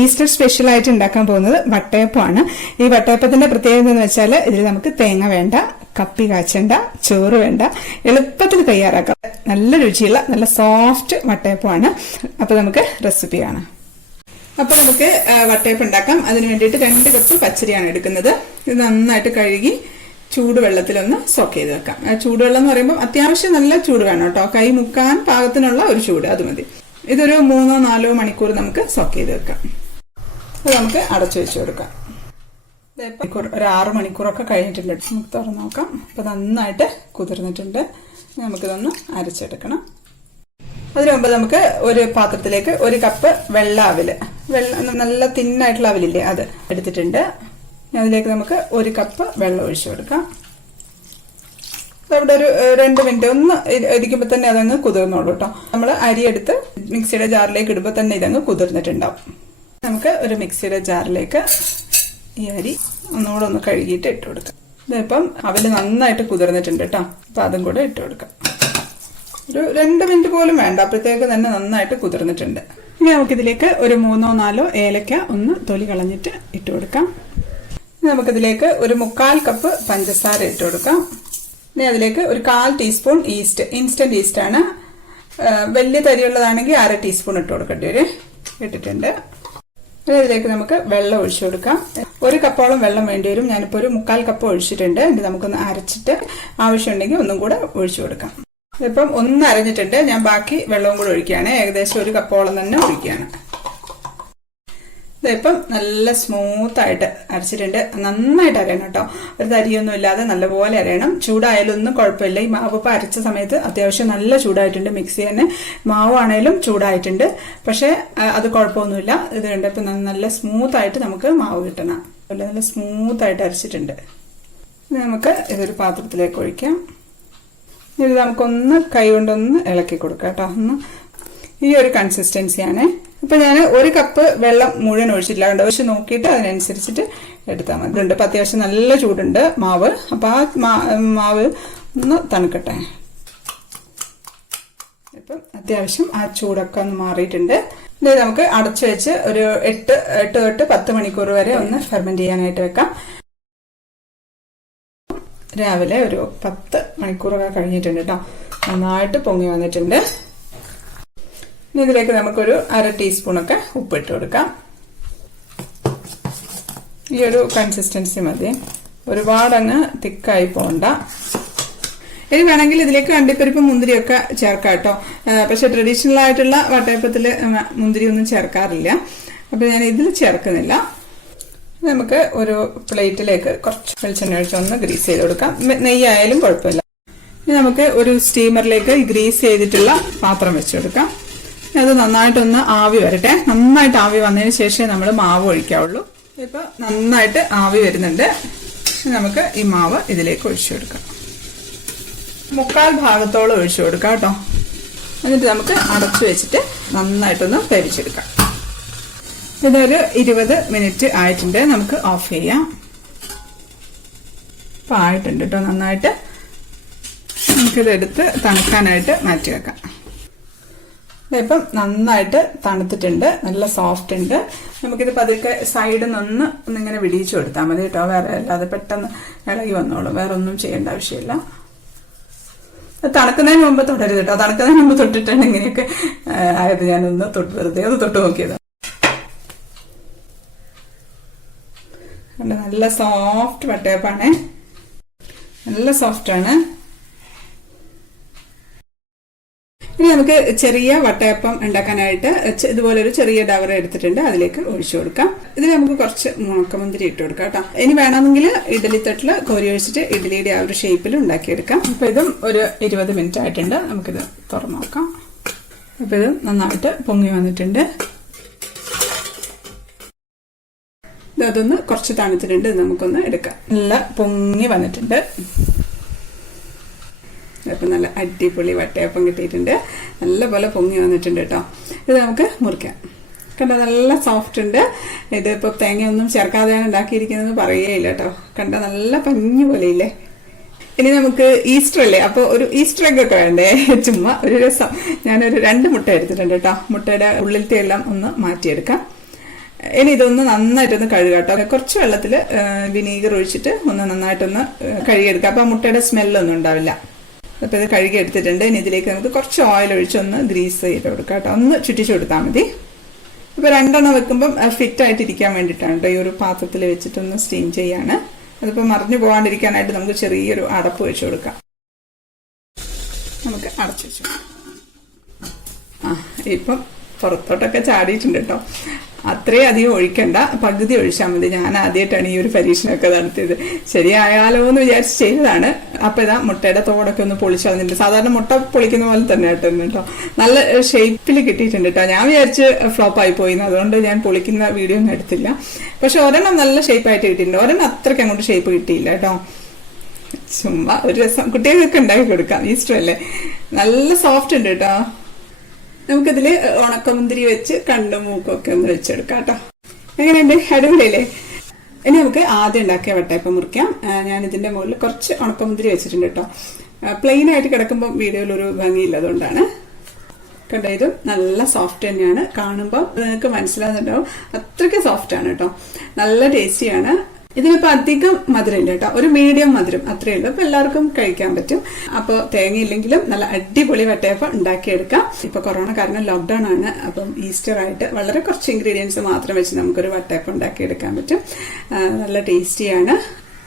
Easter special ആയിട്ട് ഉണ്ടാക്കാൻ പോകുന്നത് വട്ടയപ്പമാണ്. ഈ വട്ടയപ്പത്തിന്റെ പ്രത്യേകത എന്ന് വെച്ചാൽ ഇതിൽ നമുക്ക് തേങ്ങ വേണ്ട, കപ്പി കാച്ചണ്ട, ചോറ് വേണ്ട, എളുപ്പത്തിൽ തയ്യാറാക്കാം. നല്ല രുചിയുള്ള നല്ല സോഫ്റ്റ് വട്ടയപ്പമാണ്. അപ്പൊ നമുക്ക് റെസിപ്പി കാണാം. അപ്പൊ നമുക്ക് വട്ടയപ്പം ഉണ്ടാക്കാം. അതിന് വേണ്ടിയിട്ട് 2 കപ്പ് പച്ചരിയാണ് എടുക്കുന്നത്. ഇത് നന്നായിട്ട് കഴുകി ചൂടുവെള്ളത്തിലൊന്ന് സോക്ക് ചെയ്ത് വെക്കാം. ചൂടുവെള്ളം എന്ന് പറയുമ്പോൾ അത്യാവശ്യം നല്ല ചൂട് വേണം കേട്ടോ. കൈ മുക്കാൻ പാകത്തിനുള്ള ഒരു ചൂട്, അത് മതി. ഇതൊരു 3-4 മണിക്കൂർ നമുക്ക് സോക്ക് ചെയ്ത് വെക്കാം. അത് നമുക്ക് അടച്ചു വെച്ച് കൊടുക്കാം. ഒരു 6 മണിക്കൂറൊക്കെ കഴിഞ്ഞിട്ടുണ്ട്. നമുക്ക് തുറന്ന് നോക്കാം. അപ്പൊ നന്നായിട്ട് കുതിർന്നിട്ടുണ്ട്. നമുക്കിതൊന്ന് അരച്ചെടുക്കണം. അതിനു മുമ്പ് നമുക്ക് ഒരു പാത്രത്തിലേക്ക് 1 കപ്പ് വെള്ള അവില്, നല്ല തിന്നായിട്ടുള്ള അവിലില്ലേ, അത് എടുത്തിട്ടുണ്ട്. അതിലേക്ക് നമുക്ക് 1 കപ്പ് വെള്ളം ഒഴിച്ചു കൊടുക്കാം. അവിടെ ഒരു 2 മിനിറ്റ് ഒന്ന് ഇരിക്കുമ്പോൾ തന്നെ അതങ്ങ് കുതിർന്നോളൂ കേട്ടോ. നമ്മൾ അരിയെടുത്ത് മിക്സിയുടെ ജാറിലേക്ക് ഇടുമ്പോൾ തന്നെ ഇതങ്ങ് കുതിർന്നിട്ടുണ്ടാവും. നമുക്ക് ഒരു മിക്സിയുടെ ജാറിലേക്ക് ഈ അരി ഒന്നുകൂടെ ഒന്ന് കഴുകിയിട്ട് ഇട്ട് കൊടുക്കാം. ഇതിപ്പം അവല് നന്നായിട്ട് കുതിർന്നിട്ടുണ്ട് കേട്ടോ. അപ്പൊ അതും കൂടെ ഇട്ട് കൊടുക്കാം. ഒരു 2 മിനിറ്റ് പോലും വേണ്ട, അപ്പോഴത്തേക്ക് തന്നെ നന്നായിട്ട് കുതിർന്നിട്ടുണ്ട്. ഇനി നമുക്കിതിലേക്ക് ഒരു 3-4 ഏലക്ക ഒന്ന് തൊലി കളഞ്ഞിട്ട് ഇട്ട് കൊടുക്കാം. നമുക്കിതിലേക്ക് ഒരു 1/4 കപ്പ് പഞ്ചസാര ഇട്ട് കൊടുക്കാം. ഇനി അതിലേക്ക് ഒരു 1/4 ടീസ്പൂൺ ഈസ്റ്റ്, ഇൻസ്റ്റന്റ് ഈസ്റ്റ് ആണ്. വലിയ തരിയുള്ളതാണെങ്കിൽ 1/2 ടീസ്പൂൺ ഇട്ട് കൊടുക്കേണ്ടി വരും. ഇട്ടിട്ടുണ്ട്. ഇതിലേക്ക് നമുക്ക് വെള്ളം ഒഴിച്ചു കൊടുക്കാം. 1 കപ്പോളം വെള്ളം വേണ്ടി വരും. ഞാനിപ്പോൾ ഒരു 1/4 കപ്പ് ഒഴിച്ചിട്ടുണ്ട്. ഇത് നമുക്കൊന്ന് അരച്ചിട്ട് ആവശ്യമുണ്ടെങ്കിൽ ഒന്നും കൂടെ ഒഴിച്ചു കൊടുക്കാം. ഇതിപ്പം ഒന്ന് അരഞ്ഞിട്ടുണ്ട്. ഞാൻ ബാക്കി വെള്ളവും കൂടെ ഒഴിക്കുകയാണ്. ഏകദേശം 1 കപ്പോളം തന്നെ ഒഴിക്കുകയാണ്. ഇതിപ്പം നല്ല സ്മൂത്ത് ആയിട്ട് അരച്ചിട്ടുണ്ട്. നന്നായിട്ട് അരയണം കേട്ടോ. ഒരു തരിയൊന്നും ഇല്ലാതെ നല്ലപോലെ അരയണം. ചൂടായാലും ഒന്നും കുഴപ്പമില്ല. ഈ മാവ് ഇപ്പം അരച്ച സമയത്ത് അത്യാവശ്യം നല്ല ചൂടായിട്ടുണ്ട്. മിക്സി തന്നെ മാവാണേലും ചൂടായിട്ടുണ്ട്. പക്ഷെ അത് കുഴപ്പമൊന്നുമില്ല. ഇത് കണ്ടപ്പോൾ നല്ല സ്മൂത്ത് ആയിട്ട് നമുക്ക് മാവ് കിട്ടണം. നല്ല സ്മൂത്ത് ആയിട്ട് അരച്ചിട്ടുണ്ട്. നമുക്ക് ഇതൊരു പാത്രത്തിലേക്ക് ഒഴിക്കാം. ഇത് നമുക്കൊന്ന് കൈ കൊണ്ടൊന്ന് ഇളക്കി കൊടുക്കാം കേട്ടോ. ഒന്ന് ഈ ഒരു കൺസിസ്റ്റൻസിയാണ്. ഇപ്പൊ ഞാൻ 1 കപ്പ് വെള്ളം മുഴുവൻ ഒഴിച്ചിട്ടില്ല. ഒഴിച്ച് നോക്കിയിട്ട് അതിനനുസരിച്ചിട്ട് എടുത്താൽ മതി. ഉണ്ട് ഇപ്പൊ അത്യാവശ്യം നല്ല ചൂടുണ്ട് മാവ്. അപ്പൊ ആ മാവ് ഒന്ന് തണുക്കട്ടെ. ഇപ്പം അത്യാവശ്യം ആ ചൂടൊക്കെ ഒന്ന് മാറിയിട്ടുണ്ട്. ഇത് നമുക്ക് അടച്ചു വെച്ച് ഒരു 8 തൊട്ട് 10 മണിക്കൂർ വരെ ഒന്ന് ഫെർമെന്റ് ചെയ്യാനായിട്ട് വെക്കാം. രാവിലെ ഒരു 10 മണിക്കൂറൊക്കെ കഴിഞ്ഞിട്ടുണ്ട് കേട്ടോ. നന്നായിട്ട് പൊങ്ങി വന്നിട്ടുണ്ട്. ഇനി ഇതിലേക്ക് നമുക്കൊരു 1/2 ടീസ്പൂണൊക്കെ ഉപ്പിട്ട് കൊടുക്കാം. ഈ ഒരു കൺസിസ്റ്റൻസി മതി. ഒരുപാടങ്ങ് തിക്കായി പോകണ്ട. ഇനി വേണമെങ്കിൽ ഇതിലേക്ക് അണ്ടിപ്പരിപ്പ് മുന്തിരിയൊക്കെ ചേർക്കാം കേട്ടോ. പക്ഷെ ട്രഡീഷണൽ ആയിട്ടുള്ള വട്ടയപ്പത്തില് മുന്തിരി ഒന്നും ചേർക്കാറില്ല. അപ്പൊ ഞാൻ ഇതിൽ ചേർക്കുന്നില്ല. നമുക്ക് ഒരു പ്ലേറ്റിലേക്ക് കുറച്ച് വെളിച്ചെണ്ണ ഒഴിച്ചൊന്ന് ഗ്രീസ് ചെയ്ത് കൊടുക്കാം. നെയ്യായാലും കുഴപ്പമില്ല. ഇനി നമുക്ക് ഒരു സ്റ്റീമറിലേക്ക് ഗ്രീസ് ചെയ്തിട്ടുള്ള പാത്രം വെച്ച് കൊടുക്കാം. അത് നന്നായിട്ടൊന്ന് ആവി വരട്ടെ. നന്നായിട്ട് ആവി വന്നതിന് ശേഷമേ നമ്മൾ മാവ് ഒഴിക്കാവുള്ളൂ. ഇപ്പൊ നന്നായിട്ട് ആവി വരുന്നുണ്ട്. നമുക്ക് ഈ മാവ് ഇതിലേക്ക് ഒഴിച്ചു കൊടുക്കാം. 1/4 ഭാഗത്തോളം ഒഴിച്ചു കൊടുക്കാം കേട്ടോ. എന്നിട്ട് നമുക്ക് അടച്ചു വെച്ചിട്ട് നന്നായിട്ടൊന്ന് പരിച്ചെടുക്കാം. ഇതൊരു 20 മിനിറ്റ് ആയിട്ടുണ്ട്. നമുക്ക് ഓഫ് ചെയ്യാം. ഇപ്പം ആയിട്ടുണ്ട് കേട്ടോ നന്നായിട്ട്. നമുക്കിതെടുത്ത് തണുക്കാനായിട്ട് മാറ്റി വെക്കാം. ഇപ്പം നന്നായിട്ട് തണുത്തിട്ടുണ്ട്. നല്ല സോഫ്റ്റ് ഉണ്ട്. നമുക്കിത് പതുക്കെ സൈഡിൽ നിന്ന് ഒന്നിങ്ങനെ വിടിയിച്ചു കൊടുത്താൽ മതി കേട്ടോ. വേറെ അല്ലാതെ പെട്ടെന്ന് ഇളകി വന്നോളും. വേറെ ഒന്നും ചെയ്യേണ്ട ആവശ്യമില്ല. തണുക്കുന്നതിന് മുമ്പ് തൊടരുത് കേട്ടോ. തണുക്കുന്നതിന് മുമ്പ് തൊട്ടിട്ടാണ് ഇങ്ങനെയൊക്കെ ആയത്. ഞാനൊന്ന് വെറുതെ ഒന്ന് തൊട്ട് നോക്കിയത്. നല്ല സോഫ്റ്റ് വട്ടയപ്പാണ്. നല്ല സോഫ്റ്റ് ആണ്. ഇനി നമുക്ക് ചെറിയ വട്ടയപ്പം ഉണ്ടാക്കാനായിട്ട് ഇതുപോലെ ഒരു ചെറിയ ഡവർ എടുത്തിട്ടുണ്ട്. അതിലേക്ക് ഒഴിച്ചു കൊടുക്കാം. ഇതിൽ നമുക്ക് കുറച്ച് ഉണക്കമുന്തിരി ഇട്ട് കൊടുക്കാം കേട്ടോ. ഇനി വേണമെങ്കിൽ ഇഡ്ഡലി തട്ടില് കോരി ഒഴിച്ചിട്ട് ഇഡ്ഡലിയുടെ ആ ഒരു ഷേപ്പിൽ ഉണ്ടാക്കിയെടുക്കാം. അപ്പൊ ഇതും ഒരു 20 മിനിറ്റ് ആയിട്ടുണ്ട്. നമുക്കിത് തുറന്നു നോക്കാം. അപ്പൊ ഇത് നന്നായിട്ട് പൊങ്ങി വന്നിട്ടുണ്ട്. അതൊന്ന് കുറച്ച് തണുത്തിട്ടുണ്ട്. നമുക്കൊന്ന് എടുക്കാം. നല്ല പൊങ്ങി വന്നിട്ടുണ്ട്. അപ്പം നല്ല അടിപൊളി വട്ടയപ്പം കിട്ടിയിട്ടുണ്ട്. നല്ല പോലെ പൊങ്ങി വന്നിട്ടുണ്ട് കേട്ടോ. ഇത് നമുക്ക് മുറിക്കാം. കണ്ട നല്ല സോഫ്റ്റ് ഉണ്ട്. ഇതിപ്പോൾ തേങ്ങയൊന്നും ചേർക്കാതെയാണ് ഉണ്ടാക്കിയിരിക്കുന്നതെന്ന് പറയുകയില്ല കേട്ടോ. കണ്ട നല്ല പഞ്ഞു പോലെയില്ലേ. ഇനി നമുക്ക് ഈസ്റ്റർ അല്ലേ, അപ്പോൾ ഒരു ഈസ്റ്റർ എഗ് ഒക്കെ വേണ്ടേ. ചുമ്മാ ഒരു രസം ഞാനൊരു 2 മുട്ട എടുത്തിട്ടുണ്ട് കേട്ടോ. മുട്ടയുടെ ഉള്ളിലത്തെ എല്ലാം ഒന്ന് മാറ്റിയെടുക്കാം. ഇനി ഇതൊന്ന് നന്നായിട്ടൊന്ന് കഴുകാട്ടോ. കുറച്ച് വെള്ളത്തിൽ വിനീഗർ ഒഴിച്ചിട്ട് ഒന്ന് നന്നായിട്ടൊന്ന് കഴുകിയെടുക്കാം. അപ്പോൾ ആ മുട്ടയുടെ സ്മെല്ലൊന്നും ഉണ്ടാവില്ല. അപ്പോൾ ഇത് കഴുകി എടുത്തിട്ടുണ്ട്. ഇനി ഇതിലേക്ക് നമുക്ക് കുറച്ച് ഓയിൽ ഒഴിച്ചൊന്ന് ഗ്രീസ് ചെയ്ത് കൊടുക്കാം കേട്ടോ. ഒന്ന് ചുറ്റിച്ചു കൊടുത്താൽ മതി. ഇപ്പോൾ 2 എണ്ണം വെക്കുമ്പം ഫിറ്റായിട്ടിരിക്കാൻ വേണ്ടിയിട്ടാണ് കേട്ടോ ഈ ഒരു പാത്രത്തിൽ വെച്ചിട്ടൊന്ന് സ്റ്റീം ചെയ്യാണ്. അതിപ്പോൾ മറിഞ്ഞു പോകാണ്ടിരിക്കാനായിട്ട് നമുക്ക് ചെറിയൊരു അടപ്പ് വെച്ച് കൊടുക്കാം. നമുക്ക് അടച്ചു വെച്ചു. ഇപ്പം പുറത്തോട്ടൊക്കെ ചാടിയിട്ടുണ്ട് കേട്ടോ. അത്രയും അധികം ഒഴിക്കണ്ട, പകുതി ഒഴിച്ചാൽ മതി. ഞാൻ ആദ്യമായിട്ടാണ് ഈ ഒരു പരീക്ഷണമൊക്കെ നടത്തിയത്. ശരിയായാലോ എന്ന് വിചാരിച്ച് ചെയ്തതാണ്. അപ്പോൾ ഇതാ മുട്ടയുടെ തോടൊക്കെ ഒന്ന് പൊളിച്ച് കളഞ്ഞിട്ടുണ്ട്. സാധാരണ മുട്ട പൊളിക്കുന്ന പോലെ തന്നെ കേട്ടോ. നല്ല ഷേപ്പിൽ കിട്ടിയിട്ടുണ്ട് കേട്ടോ. ഞാൻ വിചാരിച്ച് ഫ്ലോപ്പായി പോയിന്ന്, അതുകൊണ്ട് ഞാൻ പൊളിക്കുന്ന വീഡിയോ ഒന്നും എടുത്തില്ല. പക്ഷെ ഒരെണ്ണം നല്ല ഷേപ്പായിട്ട് കിട്ടിയിട്ടുണ്ട്. ഒരെണ്ണം അത്രയ്ക്ക് അങ്ങോട്ട് ഷേപ്പ് കിട്ടിയില്ല കേട്ടോ. ചുമ്മാ ഒരു രസം, കുട്ടികൾക്കൊക്കെ ഉണ്ടാക്കി കൊടുക്കാം. ഈസ്റ്റർ അല്ലേ. നല്ല സോഫ്റ്റ് ഉണ്ട് കേട്ടോ. നമുക്കിതില് ഉണക്കമുന്തിരി വെച്ച് കണ്ണും മൂക്കും ഒക്കെ ഒന്ന് വെച്ചെടുക്കാം കേട്ടോ. എങ്ങനെയുണ്ട്? അടിപൊളിയല്ലേ? ഇനി നമുക്ക് ആദ്യം ഉണ്ടാക്കിയ വട്ടയപ്പം മുറിക്കാം. ഞാൻ ഇതിന്റെ മുകളിൽ കുറച്ച് ഉണക്കമുന്തിരി വെച്ചിട്ടുണ്ട് കേട്ടോ. പ്ലെയിൻ ആയിട്ട് കിടക്കുമ്പോൾ വീഡിയോയിൽ ഒരു ഭംഗിയില്ല, അതുകൊണ്ടാണ്. കണ്ടോ, ഇതും നല്ല സോഫ്റ്റ് തന്നെയാണ്. കാണുമ്പോൾ നിങ്ങൾക്ക് മനസ്സിലാകുന്നുണ്ടാവും, അത്രയ്ക്ക് സോഫ്റ്റ് ആണ് കേട്ടോ. നല്ല ടേസ്റ്റിയാണ്. ഇതിനിപ്പോൾ അധികം മധുരമില്ല കേട്ടോ, ഒരു മീഡിയം മധുരം അത്രയേ ഉള്ളൂ. അപ്പോൾ എല്ലാവർക്കും കഴിക്കാൻ പറ്റും. അപ്പോൾ തേങ്ങയില്ലെങ്കിലും നല്ല അടിപൊളി വട്ടയപ്പം ഉണ്ടാക്കിയെടുക്കാം. ഇപ്പോൾ കൊറോണ കാരണം ലോക്ക്ഡൌൺ ആണ്. അപ്പം ഈസ്റ്റർ ആയിട്ട് വളരെ കുറച്ച് ഇൻഗ്രീഡിയൻസ് മാത്രം വെച്ച് നമുക്കൊരു വട്ടയപ്പം ഉണ്ടാക്കിയെടുക്കാൻ പറ്റും. നല്ല ടേസ്റ്റിയാണ്.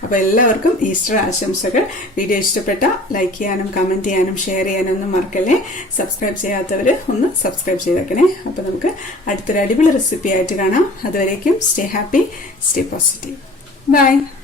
അപ്പോൾ എല്ലാവർക്കും ഈസ്റ്റർ ആശംസകൾ. വീഡിയോ ഇഷ്ടപ്പെട്ട ലൈക്ക് ചെയ്യാനും കമന്റ് ചെയ്യാനും ഷെയർ ചെയ്യാനും ഒന്നും മറക്കല്ലേ. സബ്സ്ക്രൈബ് ചെയ്യാത്തവർ ഒന്ന് സബ്സ്ക്രൈബ് ചെയ്തേക്കണേ. അപ്പോൾ നമുക്ക് അടുത്തൊരു അടിപൊളി റെസിപ്പി ആയിട്ട് കാണാം. അതുവരേക്കും stay happy, stay positive. Bye.